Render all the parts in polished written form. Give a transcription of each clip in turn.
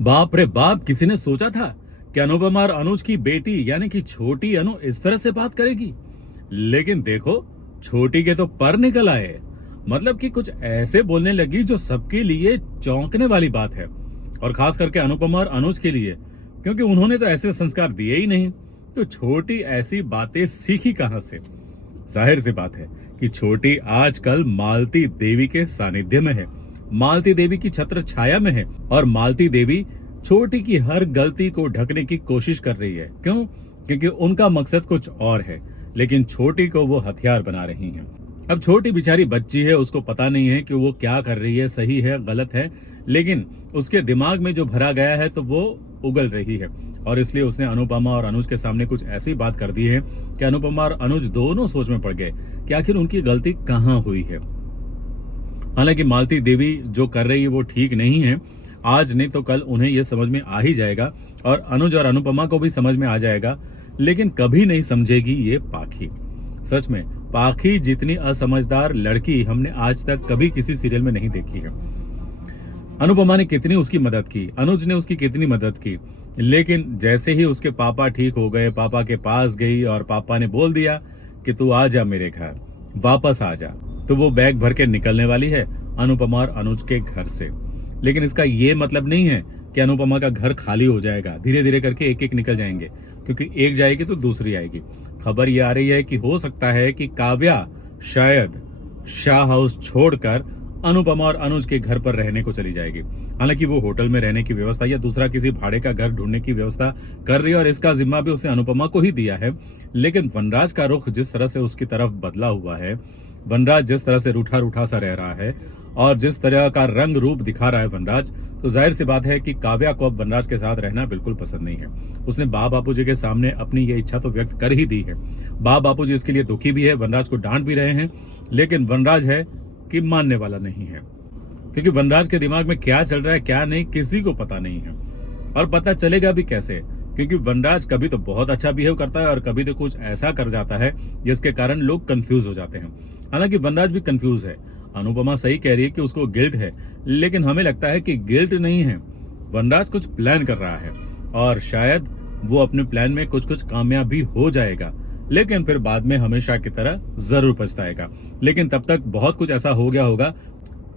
बाप रे बाप, किसी ने सोचा था कि अनुपमा और अनुज की बेटी यानी कि छोटी अनु इस तरह से बात करेगी। लेकिन देखो, छोटी के तो पर निकल आए। मतलब कि कुछ ऐसे बोलने लगी जो सबके लिए चौंकने वाली बात है, और खास करके अनुपमा और अनुज के लिए, क्योंकि उन्होंने तो ऐसे संस्कार दिए ही नहीं। तो छोटी ऐसी बातें सीखी कहां से? जाहिर सी बात है कि छोटी आजकल मालती देवी के सानिध्य में है, मालती देवी की छत्र छाया में है, और मालती देवी छोटी की हर गलती को ढकने की कोशिश कर रही है। क्यों? क्योंकि उनका मकसद कुछ और है, लेकिन छोटी को वो हथियार बना रही हैं। अब छोटी बेचारी बच्ची है, उसको पता नहीं है कि वो क्या कर रही है, सही है गलत है, लेकिन उसके दिमाग में जो भरा गया है तो वो उगल रही है, और इसलिए उसने अनुपमा और अनुज के सामने कुछ ऐसी बात कर दी है कि अनुपमा और अनुज दोनों सोच में पड़ गए कि आखिर उनकी गलती कहां हुई है। हालांकि मालती देवी जो कर रही है वो ठीक नहीं है। आज नहीं तो कल उन्हें यह समझ में आ ही जाएगा, और अनुज और अनुपमा को भी समझ में आ जाएगा, लेकिन कभी नहीं समझेगी ये पाखी। सच में पाखी जितनी असमझदार लड़की हमने आज तक कभी किसी सीरियल में नहीं देखी है। अनुपमा ने कितनी उसकी मदद की, अनुज ने उसकी कितनी मदद की, लेकिन जैसे ही उसके पापा ठीक हो गए, पापा के पास गई और पापा ने बोल दिया कि तू आ जा मेरे घर, वापस आ जा, तो वो बैग भर के निकलने वाली है अनुपमा और अनुज के घर से। लेकिन इसका ये मतलब नहीं है कि अनुपमा का घर खाली हो जाएगा। धीरे धीरे करके एक एक निकल जाएंगे, क्योंकि एक जाएगी तो दूसरी आएगी। खबर ये आ रही है कि हो सकता है कि काव्या शायद शाह हाउस छोड़कर अनुपमा और अनुज के घर पर रहने को चली जाएगी। हालांकि वो होटल में रहने की व्यवस्था या दूसरा किसी भाड़े का घर ढूंढने की व्यवस्था कर रही है, और इसका जिम्मा भी उसने अनुपमा को ही दिया है। लेकिन वनराज का रुख जिस तरह से उसकी तरफ बदला हुआ है, वनराज जिस तरह से रूठा रूठा सा रह रहा है, और जिस तरह का रंग रूप दिखा रहा है वनराज, तो जाहिर सी बात है कि काव्या को अब वनराज के साथ रहना बिल्कुल पसंद नहीं है। उसने बाप बापूजी के सामने अपनी ये इच्छा तो व्यक्त कर ही दी है। बाप बापूजी इसके लिए दुखी भी है, वनराज को डांट भी रहे हैं, लेकिन वनराज है कि मानने वाला नहीं है, क्योंकि वनराज के दिमाग में क्या चल रहा है क्या नहीं किसी को पता नहीं है, और पता चलेगा भी कैसे, क्योंकि वनराज कभी तो बहुत अच्छा बिहेव करता है और कभी तो कुछ ऐसा कर जाता है जिसके कारण लोग कंफ्यूज हो जाते हैं। हालांकि वनराज भी कंफ्यूज है। अनुपमा सही कह रही है कि उसको गिल्ट है, लेकिन हमें लगता है कि गिल्ट नहीं है, वनराज कुछ प्लान कर रहा है, और शायद वो अपने प्लान में कुछ कुछ कामयाब भी हो जाएगा, लेकिन फिर बाद में हमेशा की तरह जरूर पछताएगा। लेकिन तब तक बहुत कुछ ऐसा हो गया होगा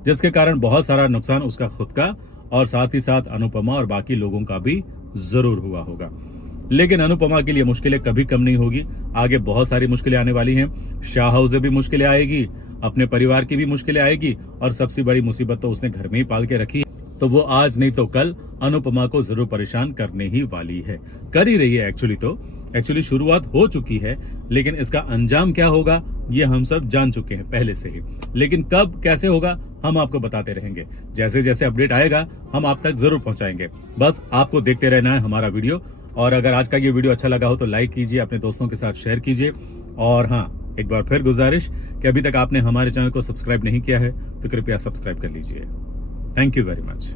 जिसके कारण बहुत सारा नुकसान उसका खुद का और साथ ही साथ अनुपमा और बाकी लोगों का भी जरूर हुआ होगा। लेकिन अनुपमा के लिए मुश्किलें कभी कम नहीं होगी। आगे बहुत सारी मुश्किलें आने वाली हैं। शाह हाउस से भी मुश्किलें आएगी, अपने परिवार की भी मुश्किलें आएगी, और सबसे बड़ी मुसीबत तो उसने घर में ही पाल के रखी है, तो वो आज नहीं तो कल अनुपमा को जरूर परेशान करने ही वाली है, कर ही रही है। एक्चुअली शुरुआत हो चुकी है, लेकिन इसका अंजाम क्या होगा ये हम सब जान चुके हैं पहले से ही। लेकिन कब कैसे होगा हम आपको बताते रहेंगे। जैसे जैसे अपडेट आएगा हम आप तक जरूर पहुंचाएंगे। बस आपको देखते रहना है हमारा वीडियो, और अगर आज का ये वीडियो अच्छा लगा हो तो लाइक कीजिए, अपने दोस्तों के साथ शेयर कीजिए, और हाँ, एक बार फिर गुजारिश कि अभी तक आपने हमारे चैनल को सब्सक्राइब नहीं किया है तो कृपया सब्सक्राइब कर लीजिए। Thank you very much.